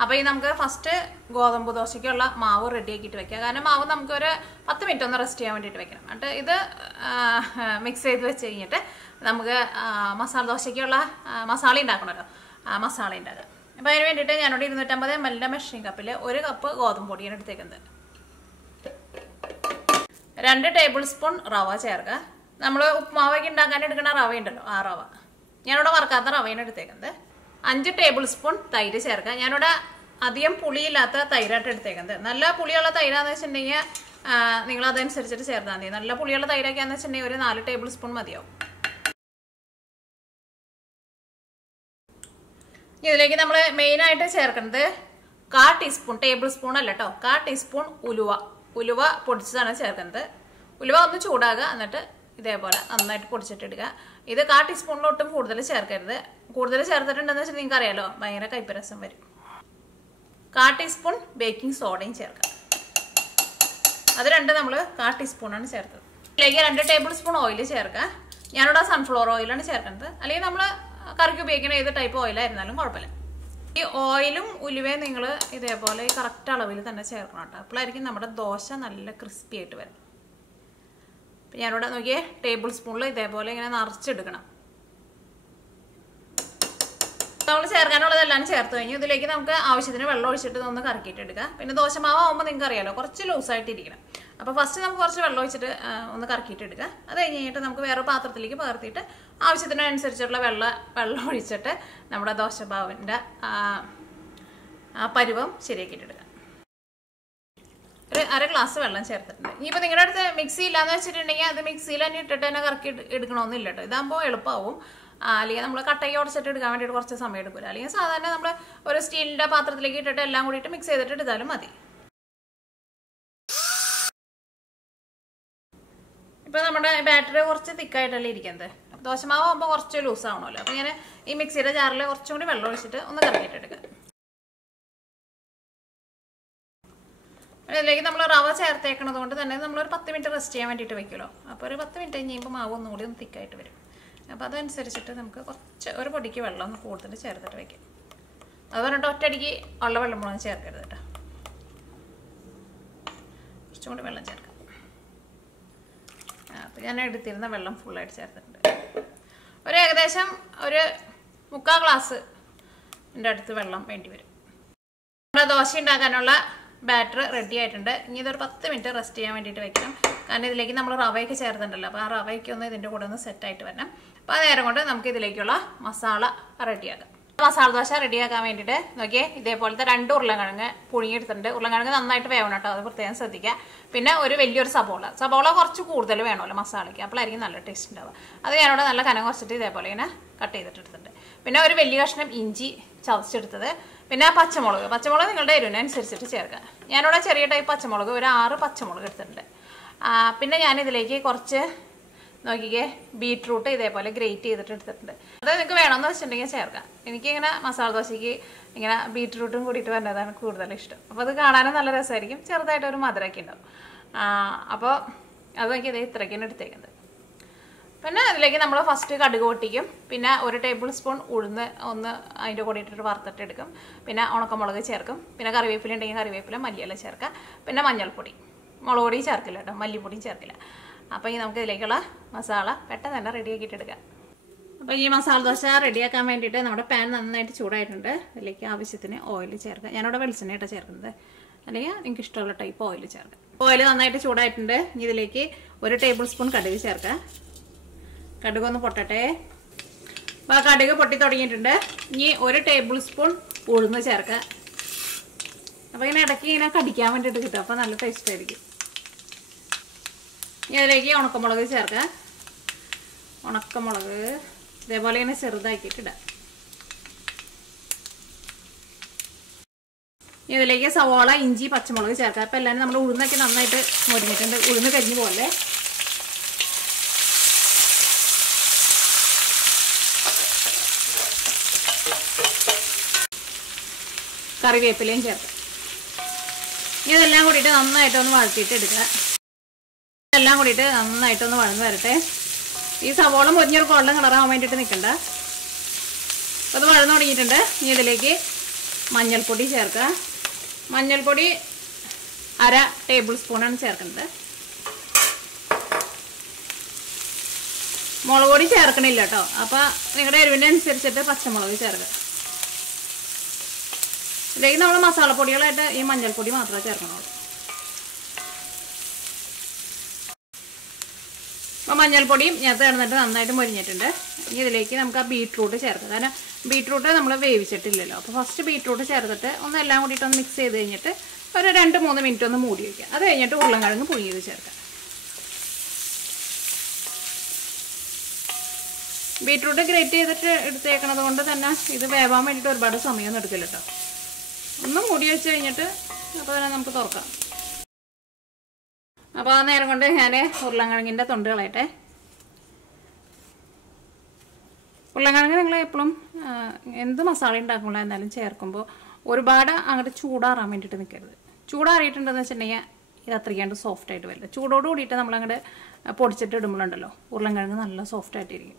അപ്പോൾ ഈ നമുക്ക് ഫസ്റ്റ് ഗോതമ്പ് ദോശയ്ക്കുള്ള മാവ് റെഡി ആക്കിയിട്ട് വെക്കാം. കാരണം മാവ് നമുക്ക് ഒരു 10 മിനിറ്റ് ഒന്ന് റെസ്റ്റ് ചെയ്യാൻ വേണ്ടിയിട്ട് വെക്കണം. എന്നിട്ട് ഇത് മിക്സ് ചെയ്ത് വെച്ച് കഴിഞ്ഞിട്ട് നമുക്ക് മസാല ദോശയ്ക്കുള്ള മസാല ഉണ്ടാക്കണമല്ലോ, മസാല ഉണ്ടാക്കുക. അപ്പോൾ അതിന് വേണ്ടിയിട്ട് ഞാനോട് 250 ml മെഷറിംഗ് കപ്പിൽ 1 കപ്പ് ഗോതമ്പ് പൊടിയാണ് എടുത്തേക്കുന്നത്. 2 ടേബിൾ സ്പൂൺ റവ ചേർക്കുക. നമ്മൾ ഉപ്പുമാവൊക്കെ ഉണ്ടാക്കാൻ എടുക്കുന്ന റവ ഉണ്ടല്ലോ, ആ റവ. ഞാനിവിടെ വറുക്കാത്ത റവയാണ് എടുത്തേക്കുന്നത്. 5 ടേബിൾ സ്പൂൺ തൈര് ചേർക്കുക. ഞാനിവിടെ അധികം പുളിയില്ലാത്ത തൈരായിട്ട് എടുത്തേക്കുന്നത്. നല്ല പുളിയുള്ള തൈരാന്ന് വെച്ചിട്ടുണ്ടെങ്കിൽ നിങ്ങൾ അതനുസരിച്ചിട്ട് ചേർത്താൽ മതി. നല്ല പുളിയുള്ള തൈരൊക്കെയാണെന്ന് വെച്ചിട്ടുണ്ടെങ്കിൽ ഒരു 4 ടേബിൾ സ്പൂൺ മതിയാവും. ഇതിലേക്ക് നമ്മൾ മെയിനായിട്ട് ചേർക്കുന്നത് 1/4 ടീസ്പൂൺ, ടേബിൾ സ്പൂൺ അല്ല കേട്ടോ, 1/4 ടീസ്പൂൺ ഉലുവ പൊടിച്ചതാണ് ചേർക്കുന്നത്. ഉലുവ ഒന്ന് ചൂടാകുക, എന്നിട്ട് ഇതേപോലെ നന്നായിട്ട് പൊടിച്ചിട്ടിടുക. ഇത് 1/4 ടീസ്പൂണിലൊട്ടും കൂടുതൽ ചേർക്കരുത്. കൂടുതൽ ചേർത്തിട്ടുണ്ടെന്ന് വെച്ചാൽ നിങ്ങൾക്ക് അറിയാലോ, ഭയങ്കര കയ്പ്പരസം വരും. 1/4 ടീസ്പൂൺ ബേക്കിംഗ് സോഡയും ചേർക്കുക. അത് രണ്ടും നമ്മൾ 1/4 ടീസ്പൂണാണ് ചേർത്തത്. ഇതിലേക്ക് 2 ടേബിൾ സ്പൂൺ ഓയിൽ ചേർക്കുക. ഞാനിവിടെ സൺഫ്ലവർ ഓയിലാണ് ചേർക്കുന്നത്. അല്ലെങ്കിൽ നമ്മൾ കറിക്ക് ഉപയോഗിക്കുന്ന ഏത് ടൈപ്പ് ഓയിലായിരുന്നാലും കുഴപ്പമില്ല. ഈ ഓയിലും ഉലുവയും നിങ്ങൾ ഇതേപോലെ കറക്റ്റ് അളവിൽ തന്നെ ചേർക്കണം കേട്ടോ. അപ്പോഴായിരിക്കും നമ്മുടെ ദോശ നല്ല ക്രിസ്പി ആയിട്ട് വരും. അപ്പം ഞാനിവിടെ നോക്കിയേ, ടേബിൾ സ്പൂണിൽ ഇതേപോലെ ഇങ്ങനെ നിറച്ചെടുക്കണം. നമ്മൾ ചേർക്കാനുള്ളതെല്ലാം ചേർത്ത് കഴിഞ്ഞു. ഇതിലേക്ക് നമുക്ക് ആവശ്യത്തിന് വെള്ളം ഒഴിച്ചിട്ട് ഒന്ന് കറക്കിയിട്ട് എടുക്കുക. പിന്നെ ദോശമാവ് ആകുമ്പോൾ നിങ്ങൾക്ക് അറിയാലോ, കുറച്ച് ലൂസായിട്ടിരിക്കണം. അപ്പോൾ ഫസ്റ്റ് നമുക്ക് കുറച്ച് വെള്ളം ഒഴിച്ചിട്ട് ഒന്ന് കറക്കിയിട്ട് എടുക്കുക. അത് കഴിഞ്ഞിട്ട് നമുക്ക് വേറെ പാത്രത്തിലേക്ക് പകർത്തിയിട്ട് ആവശ്യത്തിനനുസരിച്ചുള്ള വെള്ളം ഒഴിച്ചിട്ട് നമ്മുടെ ദോശമാവിൻ്റെ പരുവം ശരിയാക്കിയിട്ട് എടുക്കുക. ഒരു 1/2 ഗ്ലാസ് വെള്ളം ചേർത്തിട്ടുണ്ട്. ഇനിയിപ്പോൾ നിങ്ങളുടെ അടുത്ത് മിക്സി ഇല്ലാന്ന് വെച്ചിട്ടുണ്ടെങ്കിൽ അത് മിക്സിയിൽ തന്നെ ഇട്ടിട്ട് തന്നെ കറക്കി എടുക്കണമെന്നില്ല കേട്ടോ. ഇതാകുമ്പോൾ എളുപ്പമാവും. അല്ലെങ്കിൽ നമ്മൾ കട്ടയ്ക്ക് ഉടച്ചിട്ട് എടുക്കാൻ വേണ്ടിയിട്ട് കുറച്ച് സമയം എടുക്കില്ല. അല്ലെങ്കിൽ സാധാരണ നമ്മൾ ഒരു സ്റ്റീലിൻ്റെ പാത്രത്തിലേക്ക് ഇട്ടിട്ട് എല്ലാം കൂടിയിട്ട് മിക്സ് ചെയ്തിട്ട് എടുത്താലും മതി. ഇപ്പോൾ നമ്മുടെ ബാറ്ററി കുറച്ച് തിക്കായിട്ടല്ലേ ഇരിക്കുന്നത്. ദോശമാവ് ആകുമ്പോൾ കുറച്ച് ലൂസ് ആവണമല്ലോ. അപ്പോൾ ഞാൻ ഈ മിക്സിയുടെ ജാറിൽ കുറച്ചും കൂടി വെള്ളം ഒഴിച്ചിട്ട് ഒന്ന് കറക്കിയിട്ട് എടുക്കാം. ഇതിലേക്ക് നമ്മൾ റവ ചേർത്തേക്കണത് കൊണ്ട് തന്നെ നമ്മളൊരു 10 മിനിറ്റ് റെസ്റ്റ് ചെയ്യാൻ വേണ്ടിയിട്ട് വെക്കുമല്ലോ. അപ്പോൾ ഒരു 10 മിനിറ്റ് കഴിയുമ്പോൾ മാവ് ഒന്നുകൂടി ഒന്ന് തിക്കായിട്ട് വരും. അപ്പോൾ അതനുസരിച്ചിട്ട് നമുക്ക് കുറച്ച് ഒരു പൊടിക്ക് വെള്ളം ഒന്ന് കൂടുതൽ ചേർത്തിട്ട് വയ്ക്കാം. അത് പറഞ്ഞിട്ട് ഒറ്റയടിക്ക് ഉള്ള വെള്ളം മുഴുവൻ ചേർക്കരുത് കേട്ടോ. കുറച്ചും കൂടി വെള്ളം ചേർക്കാം. അപ്പോൾ ഞാൻ എടുത്തിരുന്ന വെള്ളം ഫുള്ളായിട്ട് ചേർത്തിട്ടുണ്ട്. ഒരു ഏകദേശം ഒരു 3/4 ഗ്ലാസിൻ്റെ അടുത്ത് വെള്ളം വേണ്ടി വരും. നമ്മുടെ ദോശ ഉണ്ടാക്കാനുള്ള ബാറ്റർ റെഡി ആയിട്ടുണ്ട്. ഇനി ഇതൊരു 10 മിനിറ്റ് റെസ്റ്റ് ചെയ്യാൻ വേണ്ടിയിട്ട് വെക്കണം. കാരണം ഇതിലേക്ക് നമ്മൾ റവയൊക്കെ ചേർത്തിട്ടുണ്ടല്ലോ. അപ്പോൾ ആ റവയ്ക്ക് ഒന്ന് ഇതിൻ്റെ കൂടെ ഒന്ന് സെറ്റായിട്ട് വരണം. അപ്പോൾ ആ നേരം കൊണ്ട് നമുക്ക് ഇതിലേക്കുള്ള മസാല റെഡിയാക്കാം. മസാല ദോശ റെഡിയാക്കാൻ വേണ്ടിയിട്ട് നോക്കിയേ, ഇതേപോലത്തെ 2 ഉരുളക്കിഴങ്ങ് പുഴുങ്ങിയെടുത്തിട്ടുണ്ട്. ഉരുളക്കിഴങ്ങ് നന്നായിട്ട് വേവണം കേട്ടോ, അത് പ്രത്യേകം ശ്രദ്ധിക്കുക. പിന്നെ ഒരു വലിയൊരു സബോള കുറച്ച് കൂടുതൽ വേണമല്ലോ മസാലയ്ക്ക്, അപ്പോഴായിരിക്കും നല്ല ടേസ്റ്റ് ഉണ്ടാവുക. അത് ഞാനിവിടെ നല്ല കനം കുറച്ചിട്ട് ഇതേപോലെ ഇങ്ങനെ കട്ട് ചെയ്തിട്ടെടുത്തിട്ടുണ്ട്. പിന്നെ ഒരു വലിയ കഷ്ണം ഇഞ്ചി ചതച്ചെടുത്തത്. പിന്നെ പച്ചമുളക് നിങ്ങളുടെ എരിവിനനുസരിച്ചിട്ട് ചേർക്കുക. ഞാനിവിടെ ചെറിയ ടൈപ്പ് പച്ചമുളക് ഒരു 6 പച്ചമുളക് എടുത്തിട്ടുണ്ട്. പിന്നെ ഞാനിതിലേക്ക് കുറച്ച് നോക്കിക്കേ ബീട്രൂട്ട് ഇതേപോലെ ഗ്രേറ്റ് ചെയ്തിട്ട് എടുത്തിട്ടുണ്ട്. അത് നിങ്ങൾക്ക് വേണമെന്ന് വെച്ചിട്ടുണ്ടെങ്കിൽ ചേർക്കാം. എനിക്കിങ്ങനെ മസാല ദോശയ്ക്ക് ഇങ്ങനെ ബീട്രൂട്ടും കൂടിയിട്ട് വരുന്നതാണ് കൂടുതൽ ഇഷ്ടം. അപ്പോൾ അത് കാണാനും നല്ല രസമായിരിക്കും. ചെറുതായിട്ടൊരു മധുരമൊക്കെ ഉണ്ടാവും. അപ്പോൾ അത് നോക്കി ഇതേ ഇത്രയ്ക്കാണ് എടുത്തേക്കുന്നത്. പിന്നെ അതിലേക്ക് നമ്മൾ ഫസ്റ്റ് കടുക് പൊട്ടിക്കും. പിന്നെ 1 ടേബിൾ സ്പൂൺ ഉഴുന്ന് ഒന്ന് അതിൻ്റെ കൂടെ ഇട്ടിട്ട് വറുത്തിട്ട് എടുക്കും. പിന്നെ ഉണക്കമുളക് ചേർക്കും. പിന്നെ കറിവേപ്പില ഉണ്ടെങ്കിൽ കറിവേപ്പില, മല്ലിയില ചേർക്കുക. പിന്നെ മഞ്ഞൾപ്പൊടി, മുളക് പൊടിയും ചേർക്കില്ല കേട്ടോ, മല്ലിപ്പൊടിയും ചേർക്കില്ല. അപ്പോൾ ഈ നമുക്ക് ഇതിലേക്കുള്ള മസാല പെട്ടെന്ന് തന്നെ റെഡിയാക്കിയിട്ട് എടുക്കാം. അപ്പോൾ ഈ മസാല ദോശ റെഡിയാക്കാൻ വേണ്ടിയിട്ട് നമ്മുടെ പാൻ നന്നായിട്ട് ചൂടായിട്ടുണ്ട്. അതിലേക്ക് ആവശ്യത്തിന് ഓയിൽ ചേർക്കുക. ഞാനിവിടെ വെളിച്ചെണ്ണയായിട്ടാണ് ചേർക്കുന്നത്, അല്ലെങ്കിൽ നിങ്ങൾക്ക് ഇഷ്ടമുള്ള ടൈപ്പ് ഓയിൽ ചേർക്കുക. ഓയിൽ നന്നായിട്ട് ചൂടായിട്ടുണ്ട്. ഇനി ഇതിലേക്ക് 1 ടേബിൾ സ്പൂൺ കടുക് ചേർക്കുക. കടുക് ഒന്ന് പൊട്ടട്ടെ. അപ്പോൾ കടുക് പൊട്ടി തുടങ്ങിയിട്ടുണ്ട്. ഇനി 1 ടേബിൾ സ്പൂൺ ഉഴുന്ന് ചേർക്കുക. അപ്പോൾ ഇങ്ങനെ ഇടയ്ക്ക് ഇങ്ങനെ കടിക്കാൻ വേണ്ടിയിട്ട് കിട്ടും. അപ്പോൾ നല്ല ടേസ്റ്റ് ആയിരിക്കും. ഇനി അതിലേക്ക് ഉണക്കമുളക് ചേർക്കുക. ഉണക്കമുളക് ഇതേപോലെ ഇങ്ങനെ ചെറുതാക്കിയിട്ട് ഇടാം. ഇനി ഇതിലേക്ക് സവാള, ഇഞ്ചി, പച്ചമുളക് ചേർക്കുക. അപ്പോൾ എല്ലാവരും നമ്മുടെ ഉഴുന്നൊക്കെ നന്നായിട്ട് മൊരിഞ്ഞിട്ടുണ്ട്. ഉഴുന്ന് കരിഞ്ഞു പോലെ കറിവേപ്പിലയും ചേർക്കാം. ഇതെല്ലാം കൂടിയിട്ട് നന്നായിട്ടൊന്ന് വഴറ്റിയിട്ട് എടുക്കുക. എല്ലാം കൂടിയിട്ട് നന്നായിട്ടൊന്ന് വഴന്ന് വരട്ടെ. ഈ സവോള മൊരിഞ്ഞൊരു ഗോൾഡൻ കളറാകാൻ വേണ്ടിയിട്ട് നിൽക്കണ്ട. അപ്പോൾ അത് വഴന്ന് തുടങ്ങിയിട്ടുണ്ട്. ഇനി ഇതിലേക്ക് മഞ്ഞൾപ്പൊടി ചേർക്കുക. മഞ്ഞൾപ്പൊടി 1/2 ടേബിൾ സ്പൂണാണ് ചേർക്കുന്നത്. മുളക് പൊടി ചേർക്കണില്ല കേട്ടോ. അപ്പോൾ നിങ്ങളുടെ എരിവിൻ്റെ അനുസരിച്ചിട്ട് പച്ചമുളക് ചേർക്കുക. ഇതിലേക്ക് നമ്മൾ മസാലപ്പൊടികളായിട്ട് ഈ മഞ്ഞൾപ്പൊടി മാത്രമേ ചേർക്കണുള്ളൂ. അപ്പോൾ മഞ്ഞൾപ്പൊടിയും ഞാൻ ചേർന്നിട്ട് നന്നായിട്ട് മൊരിഞ്ഞിട്ടുണ്ട്. ഇനി ഇതിലേക്ക് നമുക്ക് ആ ബീട്രൂട്ട് ചേർക്കാം. കാരണം ബീട്രൂട്ട് നമ്മൾ വേവിച്ചിട്ടില്ലല്ലോ. അപ്പോൾ ഫസ്റ്റ് ബീട്രൂട്ട് ചേർത്തിട്ട് എല്ലാം കൂടിയിട്ട് ഒന്ന് മിക്സ് ചെയ്ത് കഴിഞ്ഞിട്ട് ഒരു 2-3 മിനിറ്റ് ഒന്ന് മൂടി വയ്ക്കുക. അത് കഴിഞ്ഞിട്ട് ഉരുളൻകിഴങ്ങ് പുഴുങ്ങിയത് ചേർക്കാം. ബീട്രൂട്ട് ഗ്രേറ്റ് ചെയ്തിട്ട് എടുത്തേക്കണത് കൊണ്ട് തന്നെ ഇത് വേവാൻ വേണ്ടിയിട്ട് ഒരുപാട് സമയമൊന്നും എടുക്കില്ല കേട്ടോ. ഒന്ന് മൂടി വെച്ച് കഴിഞ്ഞിട്ട് അപ്പോൾ തന്നെ നമുക്ക് തുറക്കാം. അപ്പോൾ ആ നേരം കൊണ്ട് ഞാൻ ഉരുളൻകിഴങ്ങിൻ്റെ തൊണ്ട് കളയട്ടെ. ഉരുളൻകിഴങ്ങ് നിങ്ങൾ എപ്പോഴും എന്ത് മസാല ഉണ്ടാക്കുമ്പോൾ എന്നാലും ചേർക്കുമ്പോൾ ഒരുപാട് അങ്ങോട്ട് ചൂടാറാൻ വേണ്ടിയിട്ട് നിൽക്കരുത്. ചൂടാറിയിട്ടുണ്ടെന്ന് വെച്ചിട്ടുണ്ടെങ്കിൽ ഇത് അത്രയ്ക്കാണ്ട് സോഫ്റ്റായിട്ട് വരില്ല. ചൂടോട് കൂടിയിട്ട് നമ്മളങ്ങോട്ട് പൊടിച്ചിട്ട് ഇടുമ്പോഴുണ്ടല്ലോ ഉരുളൻകിഴങ്ങ് നല്ല സോഫ്റ്റായിട്ടിരിക്കും.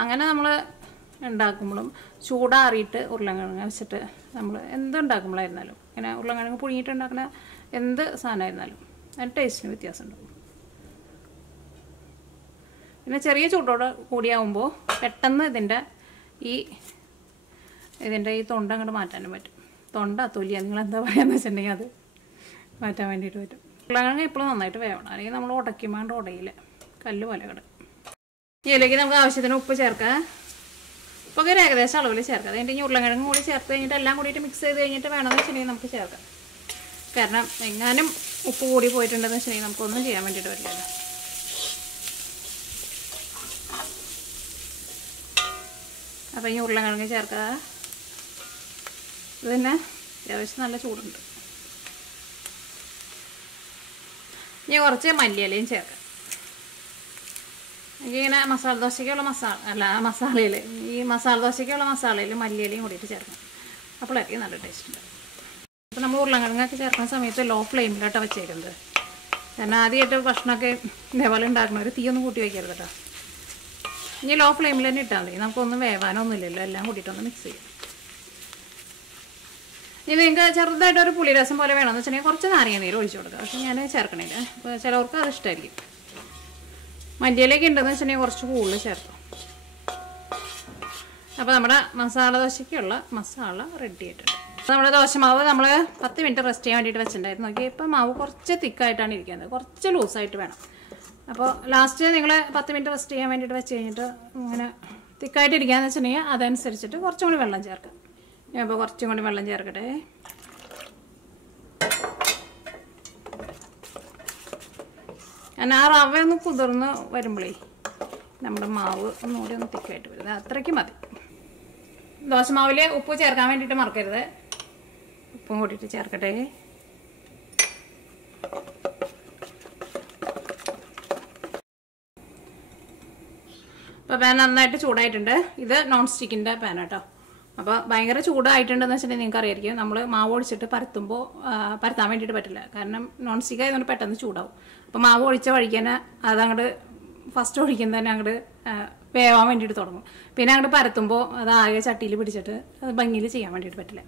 അങ്ങനെ നമ്മൾ ഉണ്ടാക്കുമ്പോഴും ചൂടാറിയിട്ട് ഉരുളൻകിഴങ്ങ് വെച്ചിട്ട് നമ്മൾ എന്തുണ്ടാക്കുമ്പോഴായിരുന്നാലും ഇങ്ങനെ ഉരുളൻകിഴങ്ങ് പുഴുങ്ങിയിട്ട് ഉണ്ടാക്കുന്ന എന്ത് സാധനമായിരുന്നാലും അതിന് ടേസ്റ്റിന് വ്യത്യാസം ഉണ്ടാവും. പിന്നെ ചെറിയ ചൂടോട് കൂടിയാവുമ്പോൾ പെട്ടെന്ന് ഇതിൻ്റെ ഈ തൊണ്ട അങ്ങോട്ട് മാറ്റാനും പറ്റും. തൊലിയ നിങ്ങൾ എന്താ പറയുകയെന്ന് വെച്ചിട്ടുണ്ടെങ്കിൽ അത് മാറ്റാൻ വേണ്ടിയിട്ട് പറ്റും. ഉരുളൻകിഴങ്ങ് എപ്പോഴും നന്നായിട്ട് വേവണം, അല്ലെങ്കിൽ നമ്മൾ ഉടയ്ക്കുമ്പോൾ ഉടയില്ല, കല്ല് പോലെ കിടക്കും. ഇതിലേക്ക് നമുക്ക് ആവശ്യത്തിന് ഉപ്പ് ചേർക്കാം. ഉപ്പൊക്കെ ഒരു ഏകദേശം അളവിൽ ചേർക്കാം. അത് കഴിഞ്ഞിട്ട് ഉരുളൻകിഴങ്ങ് കൂടി ചേർത്ത് കഴിഞ്ഞിട്ട് എല്ലാം കൂടിയിട്ട് മിക്സ് ചെയ്ത് കഴിഞ്ഞിട്ട് വേണമെന്ന് വെച്ചിട്ടുണ്ടെങ്കിൽ നമുക്ക് ചേർക്കാം. കാരണം എങ്ങാനും ഉപ്പ് കൂടി പോയിട്ടുണ്ടെന്ന് വെച്ചിട്ടുണ്ടെങ്കിൽ നമുക്കൊന്നും ചെയ്യാൻ വേണ്ടിയിട്ട് പറ്റില്ലല്ലോ. അപ്പോൾ ഈ ഉരുളൻകിഴങ്ങ് ചേർക്കുക. ഇത് തന്നെ അത്യാവശ്യം നല്ല ചൂടുണ്ട്. ഇനി കുറച്ച് മല്ലിയിലയും ചേർക്കാം. എനിക്കിങ്ങനെ മസാല ദോശയ്ക്കുള്ള മസാലയിൽ ഈ മസാല ദോശയ്ക്കുള്ള മസാലയിൽ മല്ലിയിലയും കൂടിയിട്ട് ചേർക്കണം. അപ്പോഴായിരിക്കും നല്ല ടേസ്റ്റ് ഉണ്ട്. അപ്പോൾ നമ്മൾ ഉരുളൻകിഴങ്ങൊക്കെ ചേർക്കുന്ന സമയത്ത് ലോ ഫ്ലെയിമിലോട്ടാണ് വെച്ചേക്കുന്നത്. കാരണം ആദ്യമായിട്ട് ഭക്ഷണമൊക്കെ ഇതേപോലെ ഉണ്ടാക്കണവർ തീയൊന്നും കൂട്ടി വയ്ക്കരുത് കേട്ടോ. ഇനി ലോ ഫ്ലെയിമിൽ തന്നെ ഇട്ടാൽ മതി. നമുക്കൊന്നും വേവാനൊന്നുമില്ലല്ലോ, എല്ലാം കൂട്ടിയിട്ടൊന്ന് മിക്സ് ചെയ്യും. ഇനി നിങ്ങൾക്ക് ചെറുതായിട്ടൊരു പുളിരസം പോലെ വേണമെന്ന് വെച്ചിട്ടുണ്ടെങ്കിൽ കുറച്ച് നാരങ്ങ നീര് ഒഴിച്ചു കൊടുക്കുക. പക്ഷേ ഞാൻ ചേർക്കണില്ല. അപ്പോൾ ചിലവർക്ക് അത് ഇഷ്ടമായിരിക്കും. മല്ലിയിലേക്ക് ഉണ്ടെന്ന് വെച്ചിട്ടുണ്ടെങ്കിൽ കുറച്ച് കൂടുതൽ ചേർക്കും. അപ്പോൾ നമ്മുടെ മസാല ദോശയ്ക്കുള്ള മസാല റെഡി ആയിട്ടുണ്ട്. നമ്മുടെ ദോശമാവ് നമ്മൾ 10 മിനിറ്റ് റെസ്റ്റ് ചെയ്യാൻ വേണ്ടിയിട്ട് വെച്ചിട്ടുണ്ടായിരുന്നു. നോക്കി ഇപ്പോൾ മാവ് കുറച്ച് തിക്കായിട്ടാണ് ഇരിക്കുന്നത്, കുറച്ച് ലൂസായിട്ട് വേണം. അപ്പോൾ ലാസ്റ്റ് നിങ്ങൾ 10 മിനിറ്റ് റെസ്റ്റ് ചെയ്യാൻ വേണ്ടിയിട്ട് വെച്ച് കഴിഞ്ഞിട്ട് ഇങ്ങനെ തിക്കായിട്ട് ഇരിക്കുകയെന്ന് വെച്ചിട്ടുണ്ടെങ്കിൽ അതനുസരിച്ചിട്ട് കുറച്ചും കൂടി വെള്ളം ചേർക്കാം. അപ്പോൾ കുറച്ചും കൂടി വെള്ളം ചേർക്കട്ടെ. കാരണം ആ റവ ഒന്ന് കുതിർന്ന് വരുമ്പോഴേ നമ്മുടെ മാവ് ഒന്നുകൂടി ഒന്ന് തിക്കായിട്ട് വരുന്നത് അത്രയ്ക്ക് മതി. ദോശമാവിൽ ഉപ്പ് ചേർക്കാൻ വേണ്ടിയിട്ട് മറക്കരുത്. ഉപ്പും കൂട്ടിയിട്ട് ചേർക്കട്ടെ. അപ്പോൾ പാൻ നന്നായിട്ട് ചൂടായിട്ടുണ്ട്. ഇത് നോൺ സ്റ്റിക്കിൻ്റെ പാൻ കേട്ടോ. അപ്പോൾ ഭയങ്കര ചൂടായിട്ടുണ്ടെന്ന് വെച്ചിട്ടുണ്ടെങ്കിൽ നിങ്ങൾക്ക് അറിയായിരിക്കും, നമ്മൾ മാവ് ഒഴിച്ചിട്ട് പരത്താൻ വേണ്ടിയിട്ട് പറ്റില്ല. കാരണം നോൺ സ്റ്റിക്ക് ആയതുകൊണ്ട് പെട്ടെന്ന് ചൂടാവും. അപ്പോൾ മാവ് ഒഴിച്ച വഴിക്കാൻ അതങ്ങോട്ട് ഫസ്റ്റ് ഒഴിക്കുന്നത് തന്നെ അങ്ങോട്ട് വേവാൻ വേണ്ടിയിട്ട് തുടങ്ങും. പിന്നെ അങ്ങോട്ട് പരത്തുമ്പോൾ അത് ആകെ ചട്ടിയിൽ പിടിച്ചിട്ട് അത് ഭംഗിയിൽ ചെയ്യാൻ വേണ്ടിയിട്ട് പറ്റില്ല.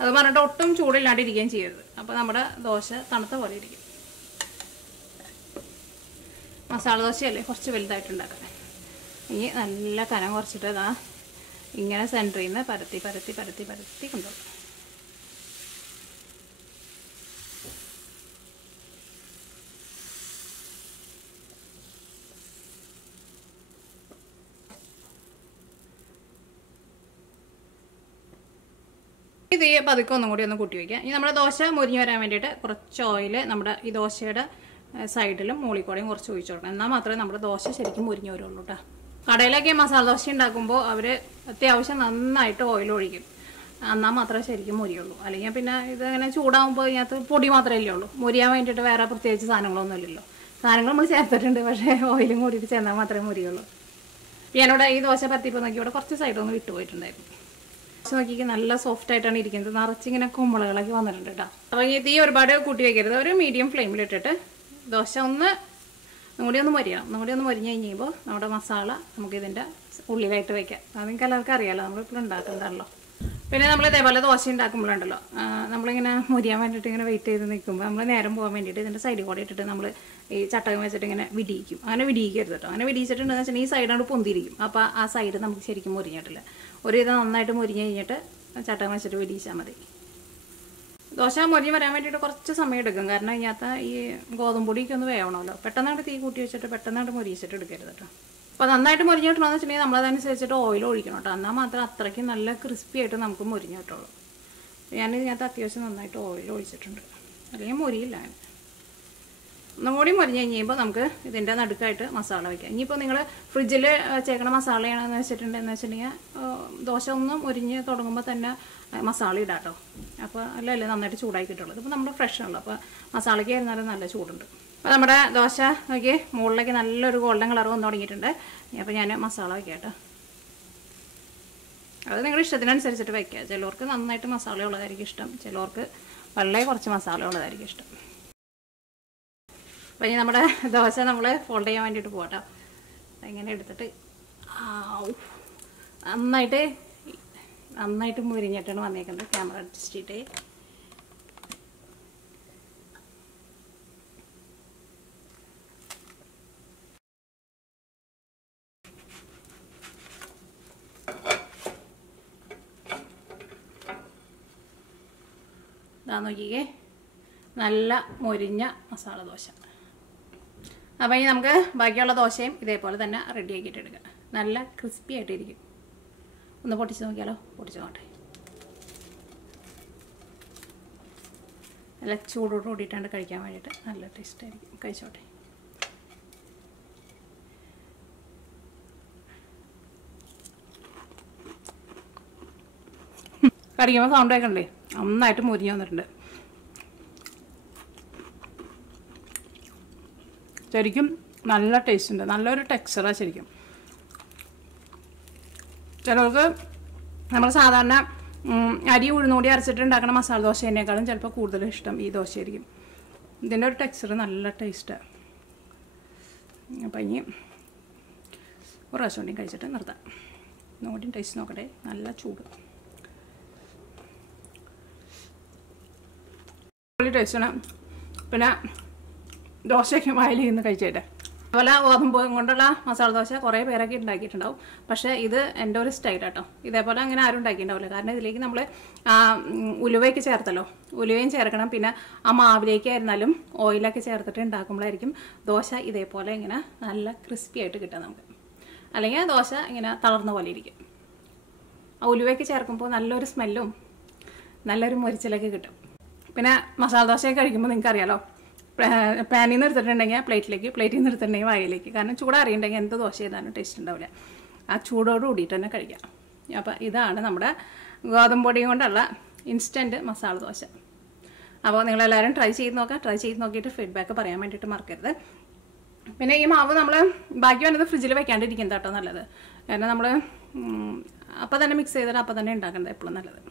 അത് പറഞ്ഞിട്ട് ഒട്ടും ചൂടില്ലാണ്ടിരിക്കുകയും ചെയ്യരുത്. അപ്പോൾ നമ്മുടെ ദോശ തണുത്ത പോലെ ഇരിക്കും. മസാല ദോശയല്ലേ കുറച്ച് വലുതായിട്ടുണ്ടാക്കാൻ. ഇനി നല്ല കനം കുറച്ചിട്ട് ഇതാ ഇങ്ങനെ സെൻറ്ററിൽ നിന്ന് പരത്തി പരത്തി പരത്തി പരത്തി കൊണ്ടുപോകും. ഇത് പതുക്കെ ഒന്നും കൂടി ഒന്ന് കൂട്ടി വയ്ക്കാം. ഇനി നമ്മുടെ ദോശ മുരിഞ്ഞ് വരാൻ വേണ്ടിയിട്ട് കുറച്ച് ഓയിൽ നമ്മുടെ ഈ ദോശയുടെ സൈഡിലും മൂളിക്കോടെയും കുറച്ച് ഒഴിച്ചു കൊടുക്കണം. എന്നാൽ മാത്രമേ നമ്മുടെ ദോശ ശരിക്കും മുരിഞ്ഞ് വരുള്ളൂ കേട്ടോ. കടയിലൊക്കെ മസാല ദോശ ഉണ്ടാക്കുമ്പോൾ അവർ അത്യാവശ്യം നന്നായിട്ട് ഓയിൽ ഒഴിക്കും. എന്നാൽ മാത്രമേ ശരിക്കും മുരിയുള്ളൂ. അല്ലെങ്കിൽ പിന്നെ ഇതങ്ങനെ ചൂടാകുമ്പോൾ ഇതിനകത്ത് പൊടി മാത്രമല്ലേ ഉള്ളൂ. മുരിയാൻ വേണ്ടിയിട്ട് വേറെ പ്രത്യേകിച്ച് സാധനങ്ങളൊന്നും ഇല്ലല്ലോ. സാധനങ്ങൾ നമ്മൾ ചേർത്തിട്ടുണ്ട്, പക്ഷേ ഓയിലും കൂടിയിട്ട് ചേർന്നാൽ മാത്രമേ മുരിയുള്ളൂ. ഞാനിവിടെ ഈ ദോശ പരത്തിപ്പോൾ നോക്കി ഇവിടെ കുറച്ച് സൈഡൊന്ന് വിട്ടുപോയിട്ടുണ്ടായിരുന്നു. ദോശ നോക്കിക്ക് നല്ല സോഫ്റ്റ് ആയിട്ടാണ് ഇരിക്കുന്നത്. നിറച്ചിങ്ങനെ കുമ്പളകളൊക്കെ വന്നിട്ടുണ്ട് കേട്ടോ. അപ്പോൾ ഈ തീ ഒരുപാട് കൂട്ടി വയ്ക്കരുത്. ഒരു മീഡിയം ഫ്ലെയിമിലിട്ടിട്ട് ദോശ ഒന്ന് ഒന്നുകൂടി ഒന്ന് മൊരിയണം. ഒന്നുകൂടി ഒന്ന് മൊരിഞ്ഞ് കഴിയുമ്പോൾ നമ്മുടെ മസാല നമുക്ക് ഇതിൻ്റെ ഉള്ളിലായിട്ട് വയ്ക്കാം. അത് നിങ്ങൾക്ക് എല്ലാവർക്കും അറിയാമല്ലോ, നമ്മളിപ്പോൾ ഉണ്ടാക്കുന്നതാണല്ലോ. പിന്നെ നമ്മൾ ഇതേപോലെ ദോശ ഉണ്ടാക്കുമ്പോഴുണ്ടല്ലോ, നമ്മളിങ്ങനെ മുരിയാൻ വേണ്ടിയിട്ട് ഇങ്ങനെ വെയിറ്റ് ചെയ്ത് നിൽക്കുമ്പോൾ നമ്മൾ നേരം പോകാൻ വേണ്ടിയിട്ട് ഇതിൻ്റെ സൈഡിൽ കൂടെ ഇട്ടിട്ട് നമ്മൾ ഈ ചട്ടകം വെച്ചിട്ട് ഇങ്ങനെ വിടിയിക്കും. അങ്ങനെ വിടിയിക്കരുത് കേട്ടോ. അങ്ങനെ വിടിയിച്ചിട്ടുണ്ടെന്ന് വെച്ചിട്ടുണ്ടെങ്കിൽ ഈ സൈഡാണ് പൊന്തിരിക്കും. അപ്പോൾ ആ സൈഡ് നമുക്ക് ശരിക്കും മുരിഞ്ഞിട്ടില്ല. ഒരു ഇത് നന്നായിട്ട് മുരിഞ്ഞ് കഴിഞ്ഞിട്ട് ചട്ടകം വെച്ചിട്ട് വിടിയിച്ചാൽ മതി. ദോശ മുരിഞ്ഞ് വരാൻ വേണ്ടിയിട്ട് കുറച്ച് സമയം എടുക്കും. കാരണം ഇതിനകത്ത് ഈ ഗോതമ്പ് പൊടിയൊക്കെ ഒന്ന് വേവണമല്ലോ. പെട്ടെന്നായിട്ട് തീ കൂട്ടി വെച്ചിട്ട് പെട്ടെന്നായിട്ട് മുരിയിച്ചിട്ട് എടുക്കരുത് കേട്ടോ. അപ്പോൾ നന്നായിട്ട് മുരിഞ്ഞ് കിട്ടണമെന്ന് വെച്ചിട്ടുണ്ടെങ്കിൽ നമ്മളതനുസരിച്ചിട്ട് ഓയിൽ ഒഴിക്കണം കേട്ടോ. എന്നാൽ മാത്രം അത്രയ്ക്ക് നല്ല ക്രിസ്പി ആയിട്ട് നമുക്ക് മുരിഞ്ഞ് കിട്ടുള്ളൂ. ഞാൻ ഇതിനകത്ത് അത്യാവശ്യം നന്നായിട്ട് ഓയിൽ ഒഴിച്ചിട്ടുണ്ട്, അല്ലെങ്കിൽ മുരിയില്ല. ഒന്നും കൂടി മുരിഞ്ഞ് കഴിയുമ്പോൾ നമുക്ക് ഇതിൻ്റെ നടുക്കായിട്ട് മസാല വയ്ക്കാം. ഇനിയിപ്പോൾ നിങ്ങൾ ഫ്രിഡ്ജിൽ വെച്ചേക്കണ മസാലയാണെന്ന് വെച്ചിട്ടുണ്ടെങ്കിൽ ദോശ ഒന്ന് മുരിഞ്ഞ് തുടങ്ങുമ്പോൾ തന്നെ മസാല ഇടാം കേട്ടോ. അപ്പോൾ അല്ലല്ലേ നന്നായിട്ട് ചൂടാക്കി കിട്ടുള്ളൂ. ഇതിപ്പോൾ നമ്മുടെ ഫ്രഷ് ആണല്ലോ, അപ്പോൾ മസാലയ്ക്ക് ആയിരുന്നാലും നല്ല ചൂടുണ്ട്. അപ്പോൾ നമ്മുടെ ദോശ നോക്കി മുകളിലേക്ക് നല്ലൊരു ഗോൾഡൻ കളർ വന്ന് തുടങ്ങിയിട്ടുണ്ട്. അപ്പോൾ ഞാൻ മസാല വയ്ക്കാം കേട്ടോ. അത് നിങ്ങളുടെ ഇഷ്ടത്തിനനുസരിച്ചിട്ട് വയ്ക്കുക. ചിലവർക്ക് നന്നായിട്ട് മസാല ഉള്ളതായിരിക്കും ഇഷ്ടം, ചിലവർക്ക് വളരെ കുറച്ച് മസാല ഉള്ളതായിരിക്കും ഇഷ്ടം. അപ്പോൾ ഇനി നമ്മുടെ ദോശ നമ്മൾ ഫോൾഡ് ചെയ്യാൻ വേണ്ടിയിട്ട് പോകട്ടോ. ഇങ്ങനെ എടുത്തിട്ട് നന്നായിട്ട് മുരിഞ്ഞിട്ടാണ് വന്നേക്കുന്നത്. ക്യാമറ അഡ്ജസ്റ്റ് ചെയ്തിട്ട് ഇതാ നോക്കിക്കേ, നല്ല മൊരിഞ്ഞ മസാല ദോശ. അപ്പോൾ ഇനി നമുക്ക് ബാക്കിയുള്ള ദോശയും ഇതേപോലെ തന്നെ റെഡി ആക്കിയിട്ട് എടുക്കാം. നല്ല ക്രിസ്പി ആയിട്ടിരിക്കും. ഒന്ന് പൊട്ടിച്ച് നോക്കിയാലോ? പൊട്ടിച്ച് നോട്ടെ. നല്ല ചൂടോട് കൂടിയിട്ടാണ് കഴിക്കാൻ വേണ്ടിയിട്ട് നല്ല ടേസ്റ്റ് ആയിരിക്കും. കഴിച്ചോട്ടെ. കടിക്കുമ്പോൾ സൗണ്ട് കേൾക്കണ്ടേ? നന്നായിട്ട് മുരിഞ്ഞ് വന്നിട്ടുണ്ട്. ശരിക്കും നല്ല ടേസ്റ്റ് ഉണ്ട്, നല്ലൊരു ടെക്സ്ചറാണ് ശരിക്കും. ചിലർക്ക് നമ്മൾ സാധാരണ അരി ഉഴുന്നുകൂടി അരച്ചിട്ട് ഉണ്ടാക്കുന്ന മസാല ദോശേനേക്കാളും ചിലപ്പോൾ കൂടുതൽ ഇഷ്ടം ഈ ദോശയായിരിക്കും. ഇതിൻ്റെ ഒരു ടെക്സ്ചർ നല്ല ടേസ്റ്റാണ്. അപ്പം ഇനി ഒരു പ്രാവശ്യം കൂടി കഴിച്ചിട്ട് നിർത്താം. ഒന്നുകൂടി ടേസ്റ്റ് നോക്കട്ടെ. നല്ല ചൂട് ടേസ്റ്റാണ്. പിന്നെ ദോശയ്ക്ക് വായിലിരുന്ന് കഴിച്ചേട്ടെ. അതുപോലെ ഗോതമ്പ് കൊണ്ടുള്ള മസാല ദോശ കുറേ പേരൊക്കെ ഉണ്ടാക്കിയിട്ടുണ്ടാവും. പക്ഷേ ഇത് എൻ്റെ ഒരു സ്റ്റൈൽ കേട്ടോ. ഇതേപോലെ അങ്ങനെ ആരും ഉണ്ടാക്കിയിട്ടുണ്ടാവില്ല. കാരണം ഇതിലേക്ക് നമ്മൾ ഉലുവയൊക്കെ ചേർത്തല്ലോ, ഉലുവയും ചേർക്കണം. പിന്നെ ആ മാവിലേക്ക് ആയിരുന്നാലും ഓയിലൊക്കെ ചേർത്തിട്ട് ഉണ്ടാക്കുമ്പോഴായിരിക്കും ദോശ ഇതേപോലെ ഇങ്ങനെ നല്ല ക്രിസ്പി ആയിട്ട് കിട്ടുക നമുക്ക്. അല്ലെങ്കിൽ ദോശ ഇങ്ങനെ തളർന്ന പോലെ ഇരിക്കും. ആ ഉലുവയൊക്കെ ചേർക്കുമ്പോൾ നല്ലൊരു സ്മെല്ലും നല്ലൊരു മൊരിച്ചിലൊക്കെ കിട്ടും. പിന്നെ മസാല ദോശയൊക്കെ കഴിക്കുമ്പോൾ നിങ്ങൾക്ക് അറിയാലോ, പാനിൽ നിന്ന് എടുത്തിട്ടുണ്ടെങ്കിൽ പ്ലേറ്റിൽ നിന്ന് എടുത്തിട്ടുണ്ടെങ്കിൽ വായിലേക്ക്. കാരണം ചൂടാറിയിട്ടുണ്ടെങ്കിൽ എന്ത് ദോശ ചെയ്താലും ടേസ്റ്റ് ഉണ്ടാവില്ല. ആ ചൂടോട് കൂടിയിട്ട് തന്നെ കഴിക്കാം. അപ്പോൾ ഇതാണ് നമ്മുടെ ഗോതമ്പ് പൊടി കൊണ്ടുള്ള ഇൻസ്റ്റൻറ്റ് മസാല ദോശ. അപ്പോൾ നിങ്ങളെല്ലാവരും ട്രൈ ചെയ്ത് നോക്കാം. ട്രൈ ചെയ്ത് നോക്കിയിട്ട് ഫീഡ്ബാക്ക് പറയാൻ വേണ്ടിയിട്ട് മറക്കരുത്. പിന്നെ ഈ മാവ് നമ്മൾ ബാക്കി വന്നത് ഫ്രിഡ്ജിൽ വെക്കാണ്ടിരിക്കുന്നത് കേട്ടോ നല്ലത്. കാരണം നമ്മൾ അപ്പം തന്നെ മിക്സ് ചെയ്തിട്ട് അപ്പം തന്നെ ഉണ്ടാക്കുന്നത് എപ്പോഴും നല്ലത്.